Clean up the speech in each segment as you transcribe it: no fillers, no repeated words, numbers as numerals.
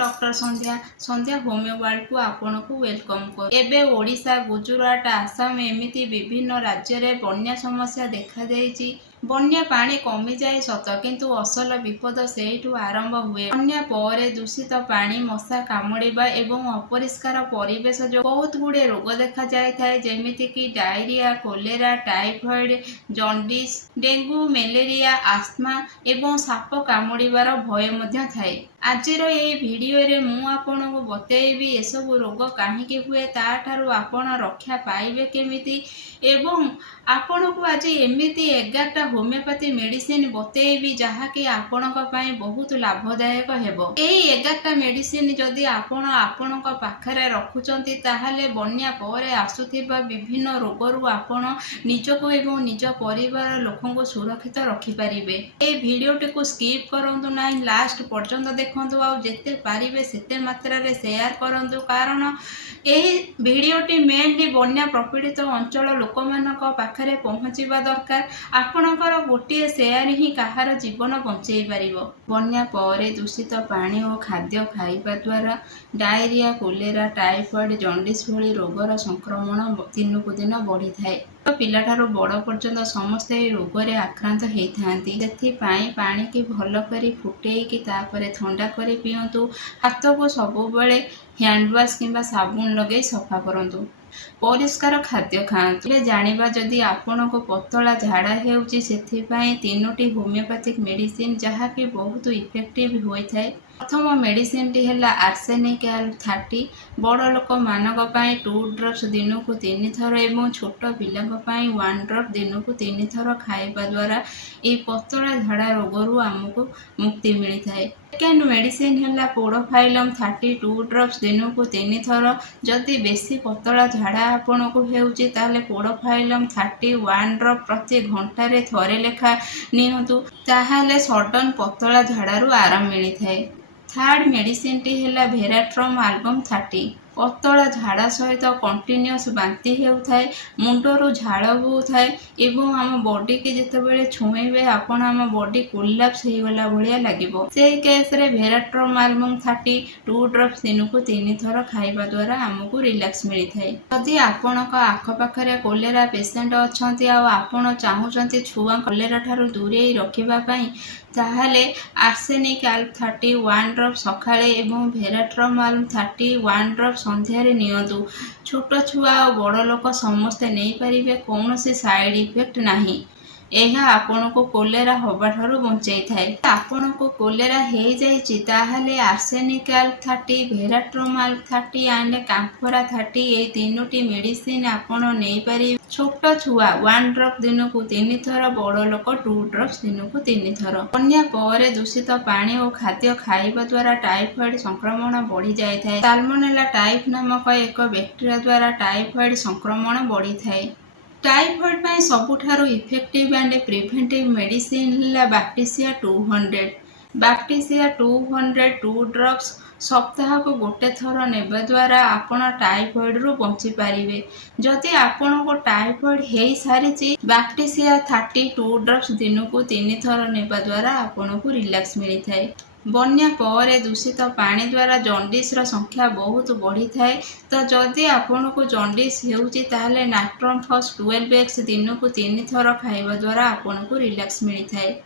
Doctor संध्या संध्या homeo world को आपण को वेलकम कर। एबे ओडिशा गुजरात आसाम एमिति विभिन्न राज्य रे बन्या समस्या देखा देइछि। बन्या पानी कमी जाए सत किंतु असल विपद सेठू आरंभ हुए। बन्या परे दूषित पानी मशा कामुड़िबा एवं अपरिष्कार परिवेश जो बहुत गुड़े रोग देखा जाए थाए, जेमिति कि diarrhoea, cholera, typhoid, jaundice, dengue, malaria, asthma एवं साप कामुड़िबार भय मध्य थाए। आजिर ये वीडियो रे मु आपनको बतेइबी एसबु रोग काहींकि हुए, ताठारु आपण रक्षा पाइबे केमिति एवं आपनको आज एमिति 11टा होमियोपैथी मेडिसिन बतेइबी जहाँकि आपणक पई बहुत लाभदायक हेबो। एई 11टा मेडिसिन जदि आपणक पाखरे रखुचंती ताहाले बन्या परे आसुथिबा विभिन्न रोगरु आपण निजको एवं निज परिवार लोकंको सुरक्षित रखि परिबे। ए वीडियोटी को स्किप करंतु नाही, लास्ट पर्यंत देखंतु आ जेते पारिबे सेते मात्रा रे शेयर करंतु, कारण एही वीडियोटी मेनली बन्या प्रपीड़ित अंचल लोकमानक पाखरे पहुँचीबा दरकार। आपणकर गोटे शेयर ही कहार जीवन बंचई पारिबो। बन्या परे दूषित पानी और खाद्य खाइबा द्वारा डायरिया, कोलेरा, टाइफॉइड, जॉन्डिस भली रोगर संक्रमण दिनकु दिन बढ़ी थाए। पिलाठारु बड़ पर्यंत समस्त रोग रे आक्रांत होइथांती। सेथिपाई पानी की भल करी फुटेइकी तापरे ठंडा करी पियंतु। हाथ को सबुबले हैंड वॉश किंबा साबुन लगे सफा करंतु। परिष्कार खाद्य खाआंतु। जानिबा जदि आपनको पतला झाड़ा हेउची, सेथिपाई 3टी होमियोपैथिक मेडिसिन जहाँकि बहुत इफेक्टिव होइथाए। प्रथम मेडिसिन टी हैला आर्सेनिक एल्फ 30। बड़ लोक मानक पई 2 ड्रॉप्स दिनकु 3 थर एवं छोट पिलांक पई 1 ड्रॉप दिनकु 3 थर खाइबा द्वारा ए पतला झाड़ा रोगरु आमको मुक्ति मिली थाए। सेकेंड मेडिसिन हैला पोडोफाइलम 32 ड्रॉप्स दिनकु 3 थर। जदि बेसी पतला झाड़ा आपनको हेउची ताले पोडोफाइलम 31 ड्रॉप प्रति घंटा रे थरे लेखा नियंतु, ताहाले सडन पतला झाड़ारु आराम मिली थाए। थर्ड मेडिसिन टी हैला भेराट्रम एल्बम 30। पतला झाड़ा सहित कंटिन्यूअस बांती हेउथाए, मुंडरू झाड़ बोउथाए एवं आम बॉडी के जेतेबेले छुएबे आपण आम बॉडी कोलैप्स हे गला भलिया लागिबो। सेही केस रे भेराट्रम एल्बम 32 ड्रॉप्स दिनकु 3 थर खाइबा द्वारा आमको रिलैक्स मिली थाए। यदि आपणक आखपाखरे कोलेरा पेशेंट अछंती आ आपण चाहुचंती छुआ कोलेरा ठारू दूरेई रखिबा पई, ताहाले आर्सेनिक एल्फ 31 ड्रॉप सकाळे एवं भेराट्रम एल्फ 31 ड्रॉप संध्यारे नियंतु। छोट छुआ और बड़ लोक समस्ते नहीं पारिबे, कौनसी साइड इफेक्ट नाही। एहा आपनको कोलेरा हबाठारु बंचई थाए। आपनको कोलेरा हेई जाइछि ताहाले arsenic alb 30, veratrum alb 30 and camphora 30 ए 3टी मेडिसिन आपण नै पारि। छोट छुआ 1 ड्रॉप दिनकु 3 थर, बड़ लोक 2 ड्रॉप्स दिनकु 3 थर। बन्या परे दूषित पानी और खाद्य खाइबा द्वारा टाइफॉइड संक्रमण बढ़ी जाए थाए। साल्मोनेला टाइफ नामक एक बैक्टीरिया द्वारा टाइफॉइड संक्रमण बढ़ी थाए। टाइफॉइड में सबुठारु इफेक्टिव एंड प्रिवेंटिव मेडिसिन हैला बैक्टीसिया 200। बैक्टीसिया 202 ड्रॉप्स सप्ताह को गोटे थर नेबा द्वारा आपण टाइफॉइड रु बंची पारिबे। जदि आपण को टाइफॉइड हेई सारिछि, बैक्टीसिया 32 ड्रॉप्स दिनकु 3 थर नेबा द्वारा आपण को रिलैक्स मिली थाए। बन्या परे दूषित पानी द्वारा जॉन्डिस र संख्या बहुत बढ़ी थाए। तो जदि आपनको जॉन्डिस हेउची ताहाले नाट्रम फॉस 12x दिनकु 3 थर खाइबा द्वारा आपनको रिलैक्स मिली थाए।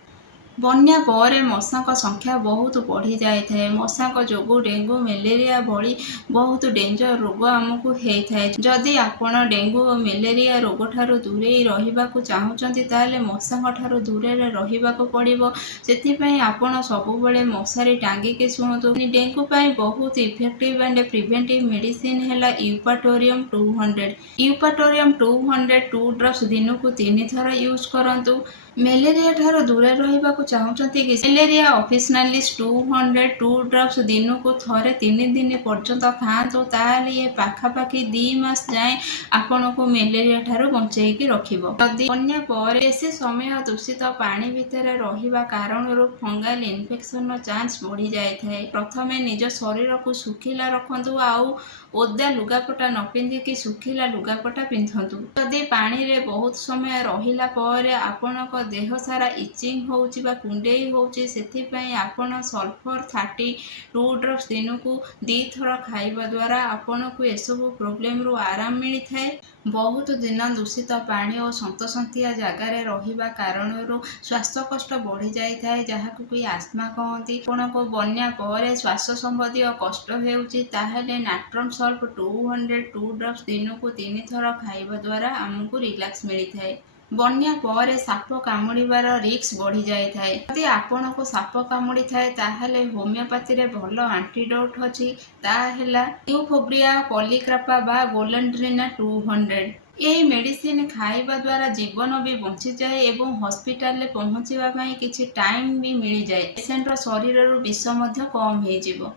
बन्या परे मशाक संख्या बहुत बढ़ी जाए थाए। मशाक जोगु डेंगू, मलेरिया भली बहुत डेंजर रोग आमको हेई थाए। जदि आपण डेंगू और मलेरिया रोग ठारू दूरे रहिबाकु चाहुचंती ताहाले मशाक ठारू दूरे रहिबाकु पड़िबो। सेथिपई आपण सबुबले मशारी टांगी के सुनतु। डेंगू पई बहुत इफेक्टिव एंड प्रिवेंटिव मेडिसिन हैला यूपाटोरियम 200। यूपाटोरियम 202 ड्रॉप्स दिनकु 3 थर यूज करंतु। मलेरिया ठारू दूरे रहिबाकु चाहुचंती कि मलेरिया ऑफिशियलिस 202 ड्रॉप्स दिनकु थरे 3 दिन पर्यंत खाआंतु, ताहाले ये पाखापाखि 2 मास जाए आपनको मलेरिया ठारू बंचई कि रखिबो। यदि बन्या परे बेसी समय दूषित पानी भितर रहिबा कारणरू फंगल इन्फेक्शन चांस बढ़ी जाए थाए। प्रथमे निज शरीर को सुखिला रखंतु, आउ ଓଦା ଲୁଗାପଟା ନ ପିନ୍ଧିକି ଶୁଖିଲା ଲୁଗାପଟା ପିନ୍ଧନ୍ତୁ। ଯଦି ପାଣିରେ ବହୁତ ସମୟ ରହିଲା ପରେ ଆପଣଙ୍କ ଦେହ ସାରା ଇଚିଂ ହେଉଛି ବା କୁଣ୍ଡେଇ ହେଉଛି, ସେଥିପାଇଁ ଆପଣ ସଲଫର 32 ଡ୍ରପ୍ସ ଦିନକୁ 2 ଥର ଖାଇବା ଦ୍ୱାରା ଆପଣଙ୍କୁ ଏସବୁ ପ୍ରୋବ୍ଲେମରୁ ଆରାମ ମିଳିଥାଏ। ବହୁତ ଦିନ ଦୂଷିତ ପାଣି ଓ ସନ୍ତସନ୍ତିଆ ଜାଗାରେ ରହିବା କାରଣରୁ ଶ୍ୱାସକଷ୍ଟ ବଢ଼ିଯାଇଥାଏ, ଯାହାକୁ କି ଆସ୍ମା କହନ୍ତି। ଆପଣଙ୍କୁ ବନ୍ୟା ପରେ ଶ୍ୱାସ ସମ୍ବନ୍ଧୀୟ କଷ୍ଟ ହେଉଛି, ତାହେଲେ ନାଟ୍ରମ୍ ସଲ୍ଫ 202 ଡ୍ରପ୍ସ ଦିନକୁ 3 ଥର ଖାଇବା ଦ୍ୱାରା ଆମକୁ ରିଲାକ୍ସ ମିଳିଥାଏ। ବନ୍ୟା ପରେ ସାପ କାମୁଡ଼ିବାର ରିସ୍କ ବଢ଼ିଯାଇଥାଏ। ଯଦି ଆପଣଙ୍କୁ ସାପ କାମୁଡ଼ିଥାଏ ତାହେଲେ ହୋମିଓପାଥିରେ ଭଲ ଆଣ୍ଟିଡୋଟ୍ ଅଛି, ତାହା ହେଲା ୟୁଫୋର୍ବିଆ ପଲିକ୍ରାପା ବା ଗୋଲଣ୍ଡ୍ରିନା 200। ଏହି ମେଡ଼ିସିନ ଖାଇବା ଦ୍ୱାରା ଜୀବନ ବି ବଞ୍ଚିଯାଏ ଏବଂ ହସ୍ପିଟାଲରେ ପହଞ୍ଚିବା ପାଇଁ କିଛି ଟାଇମ୍ ବି ମିଳିଯାଏ। ପେସେଣ୍ଟର ଶରୀରରୁ ବିଷ ମଧ୍ୟ କମ୍ ହେଇଯିବ।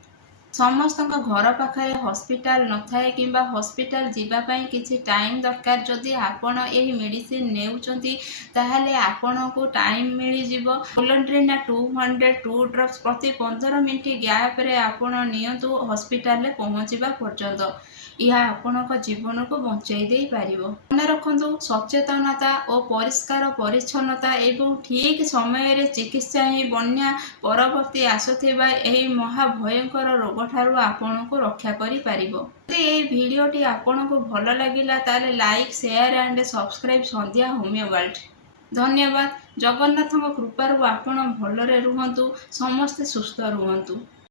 ସମସ୍ତଙ୍କ ଘର ପାଖରେ ହସ୍ପିଟାଲ ନଥାଏ କିମ୍ବା ହସ୍ପିଟାଲ ଯିବା ପାଇଁ କିଛି ଟାଇମ୍ ଦରକାର। ଯଦି ଆପଣ ଏହି ମେଡ଼ିସିନ ନେଉଛନ୍ତି ତାହେଲେ ଆପଣଙ୍କୁ ଟାଇମ୍ ମିଳିଯିବ। ଗୋଲଣ୍ଡ୍ରିନା 202 ଡ୍ରପ୍ସ ପ୍ରତି 15 ମିନିଟ୍ ଗ୍ୟାପ୍ରେ ଆପଣ ନିଅନ୍ତୁ ହସ୍ପିଟାଲରେ ପହଞ୍ଚିବା ପର୍ଯ୍ୟନ୍ତ। ଏହା ଆପଣଙ୍କ ଜୀବନକୁ ବଞ୍ଚାଇ ଦେଇପାରିବ। ମନେ ରଖନ୍ତୁ, ସଚେତନତା ଓ ପରିଷ୍କାର ପରିଚ୍ଛନ୍ନତା ଏବଂ ଠିକ୍ ସମୟରେ ଚିକିତ୍ସା ହିଁ ବନ୍ୟା ପରବର୍ତ୍ତୀ ଆସୁଥିବା ଏହି ମହାଭୟଙ୍କର ରୋଗଠାରୁ ଆପଣଙ୍କୁ ରକ୍ଷା କରିପାରିବ। ଯଦି ଏହି ଭିଡ଼ିଓଟି ଆପଣଙ୍କୁ ଭଲ ଲାଗିଲା ତାହେଲେ like, share and subscribe Sandhya homeo world. ଧନ୍ୟବାଦ। ଜଗନ୍ନାଥଙ୍କ କୃପାରୁ ଆପଣ ଭଲରେ ରୁହନ୍ତୁ, ସମସ୍ତେ ସୁସ୍ଥ ରୁହନ୍ତୁ।